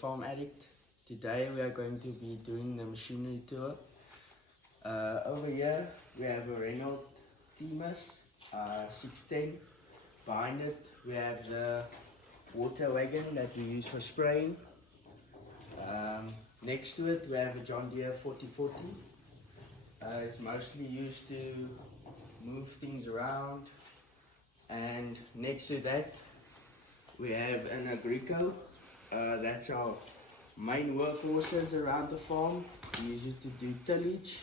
Farm Addict. Today we are going to be doing the machinery tour. Over here we have a Renault Timus 610. Behind it we have the water wagon that we use for spraying. Next to it we have a John Deere 4040. It's mostly used to move things around. And next to that we have an Agrico. That's our main workhorses around the farm. We use it to do tillage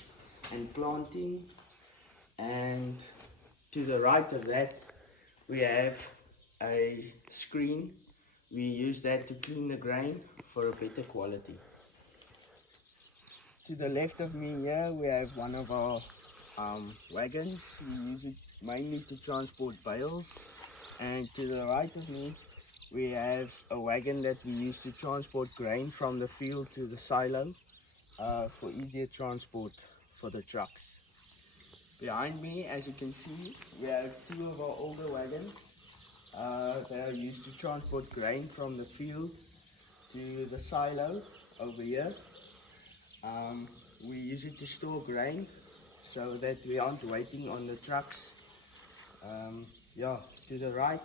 and planting. And to the right of that we have a screen. We use that to clean the grain for a better quality. To the left of me here we have one of our wagons. We use it mainly to transport bales. And to the right of me we have a wagon that we use to transport grain from the field to the silo for easier transport for the trucks. Behind me, as you can see, we have two of our older wagons that are used to transport grain from the field to the silo over here. We use it to store grain so that we aren't waiting on the trucks. To the right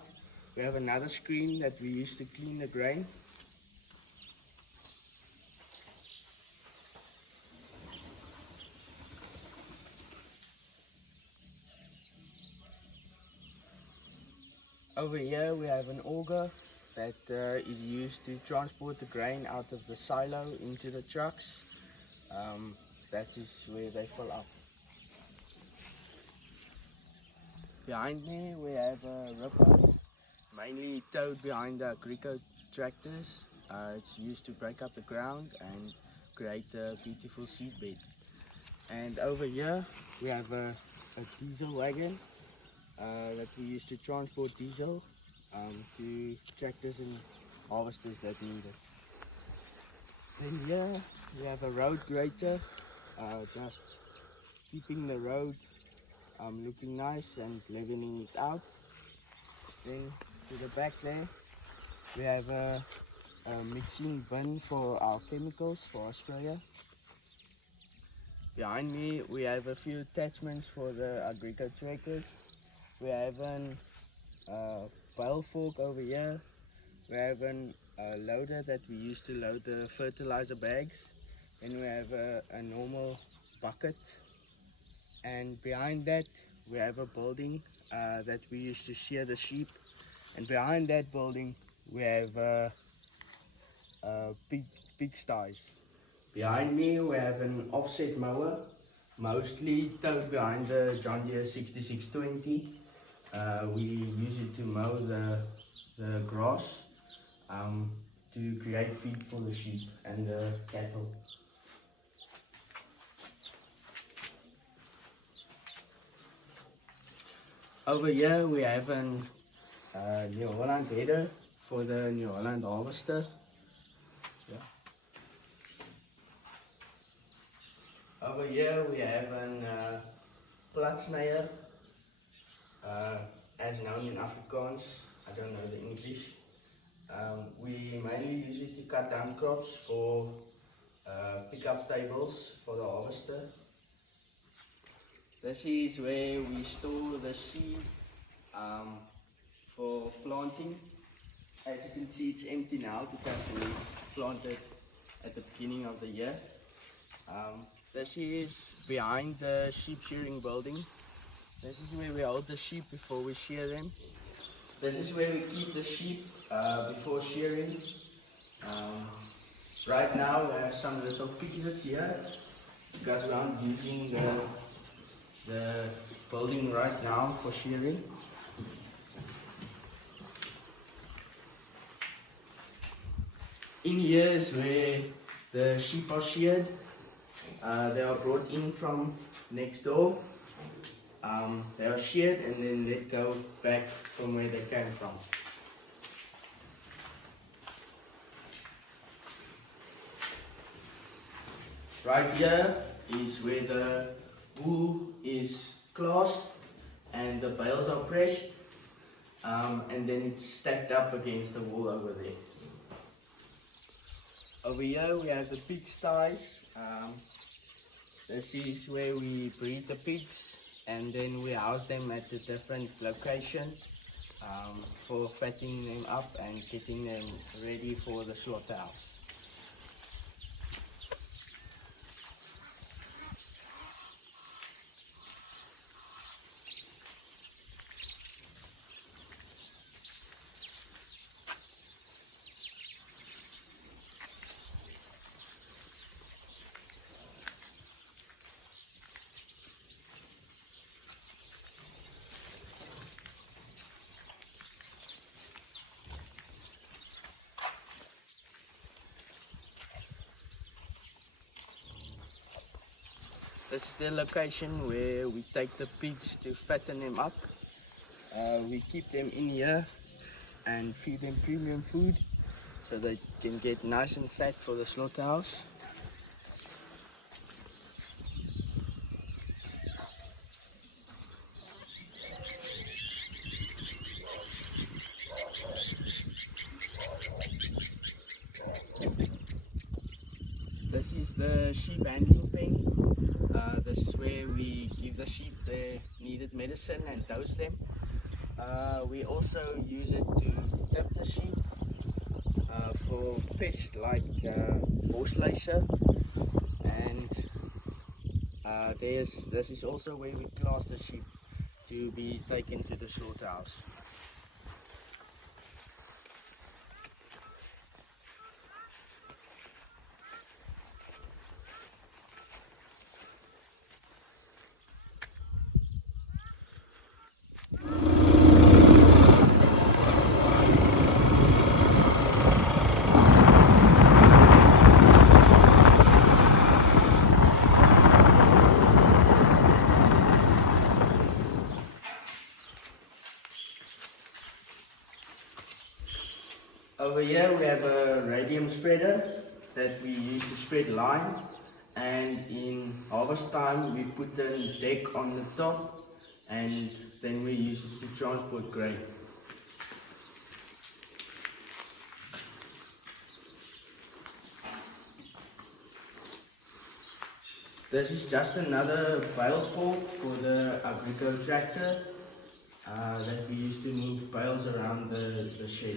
we have another screen that we use to clean the grain. Over here we have an auger that is used to transport the grain out of the silo into the trucks. That is where they fill up. Behind me we have a ripper, mainly towed behind the Agrico tractors. It's used to break up the ground and create a beautiful seedbed. And over here we have a diesel wagon that we use to transport diesel to tractors and harvesters that need it. Then here we have a road grater, just keeping the road looking nice and leveling it out. Then to the back there we have a mixing bin for our chemicals for Australia. Behind me we have a few attachments for the Agrico trackers. We have a bale fork over here. We have a loader that we use to load the fertilizer bags. Then we have a normal bucket. And behind that we have a building that we use to shear the sheep. And behind that building we have big sties. Behind me we have an offset mower, mostly towed behind the John Deere 6620. We use it to mow the grass to create feed for the sheep and the cattle. Over here we have an New Holland header for the New Holland harvester. Over here we have an platsnyer, as known in Afrikaans. I don't know the English. We mainly use it to cut down crops for pickup tables for the harvester. This is where we store the seed for planting. As you can see, it's empty now because we planted at the beginning of the year. This is behind the sheep shearing building. This is where we hold the sheep before we shear them. This is where we keep the sheep before shearing. Right now we have some little piglets here because we aren't using the building right now for shearing. In here is where the sheep are sheared. They are brought in from next door. They are sheared and then let go back from where they came from. Right here is where the wool is classed and the bales are pressed, and then it's stacked up against the wool over there. Over here we have the pig sties. This is where we breed the pigs and then we house them at a different location for fattening them up and getting them ready for the slaughterhouse. This is the location where we take the pigs to fatten them up. We keep them in here and feed them premium food so they can get nice and fat for the slaughterhouse. This is the sheep handling pen. This is where we give the sheep their needed medicine and dose them. We also use it to tip the sheep for pests like horse lacer, and this is also where we class the sheep to be taken to the slaughterhouse. Over here we have a radium spreader that we use to spread line, and in harvest time we put a deck on the top and then we use it to transport grain. This is just another bale fork for the Agrico tractor that we use to move bales around the shed.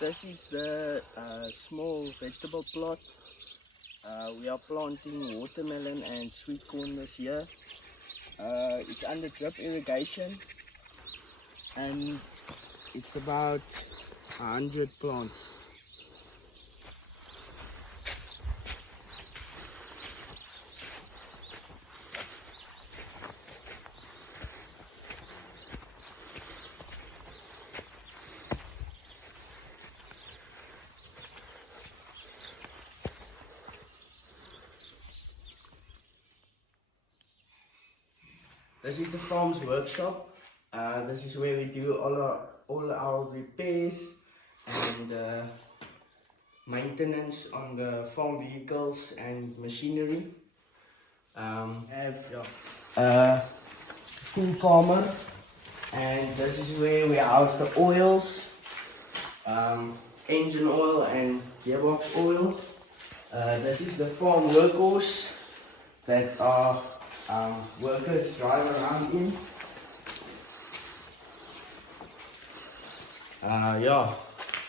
This is the small vegetable plot. We are planting watermelon and sweet corn this year. It's under drip irrigation and it's about 100 plants. This is the farm's workshop. This is where we do all our repairs and maintenance on the farm vehicles and machinery. Have fuel calmer, and this is where we house the oils, engine oil and gearbox oil. This is the farm workhorse that our workers drive around in.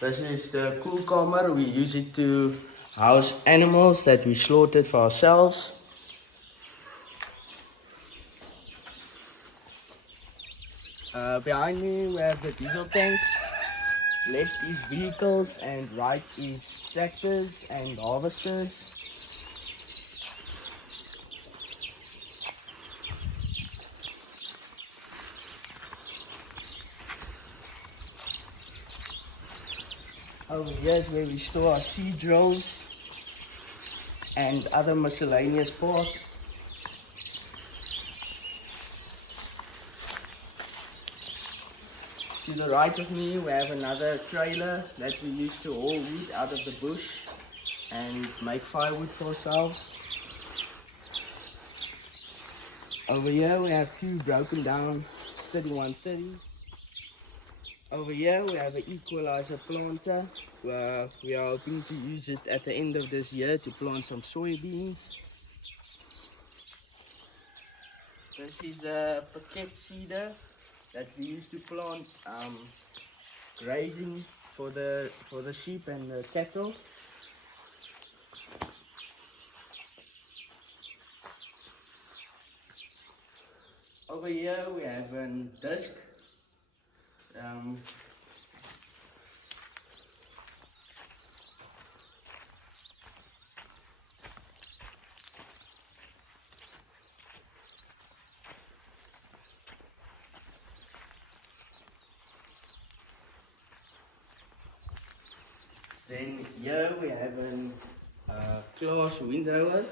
This is the cool calmer. We use it to house animals that we slaughtered for ourselves. Behind me we have the diesel tanks. Left is vehicles and right is tractors and harvesters. Over here is where we store our seed drills and other miscellaneous parts. To the right of me we have another trailer that we use to haul wheat out of the bush and make firewood for ourselves. Over here we have two broken down 3130s. Over here we have an equalizer planter. We are hoping to use it at the end of this year to plant some soybeans. This is a packet seeder that we use to plant grazing for the sheep and the cattle. Over here we have a disc. Then here we have a class windrower.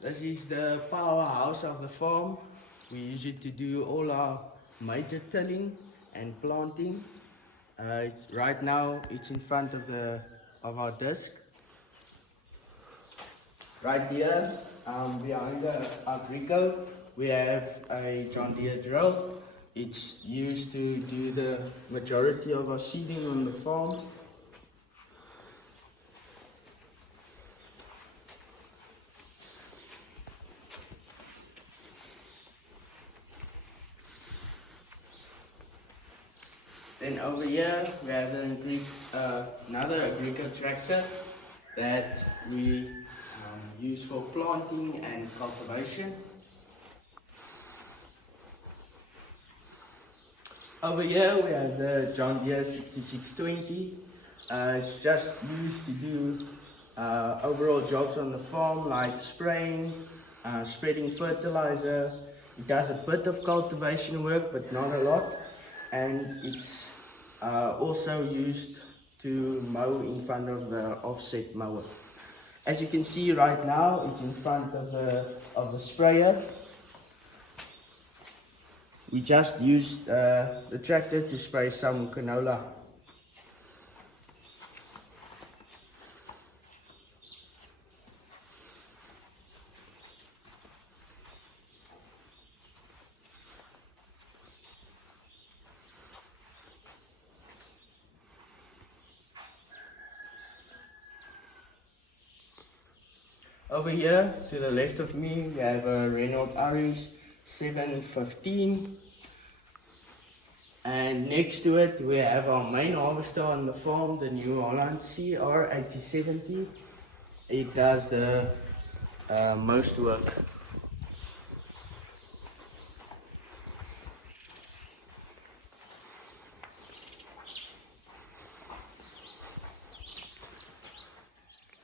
This is the powerhouse of the farm. We use it to do all our major tilling and planting. Right now it's in front of our desk. Right here, behind our Grico, we have a John Deere drill. It's used to do the majority of our seeding on the farm. Then over here we have another Agrico tractor that we use for planting and cultivation. Over here we have the John Deere 6620. It's just used to do overall jobs on the farm like spraying, spreading fertilizer. It does a bit of cultivation work but not a lot, and it's also used to mow in front of the offset mower. As you can see right now, it's in front of the sprayer. We just used the tractor to spray some canola. Over here, to the left of me, we have a Renault Aris 715. And next to it, we have our main harvester on the farm, the New Holland CR8070. It does the most work.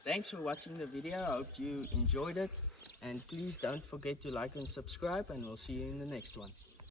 Thanks for watching the video. I hope you enjoyed it, and please don't forget to like and subscribe, and we'll see you in the next one.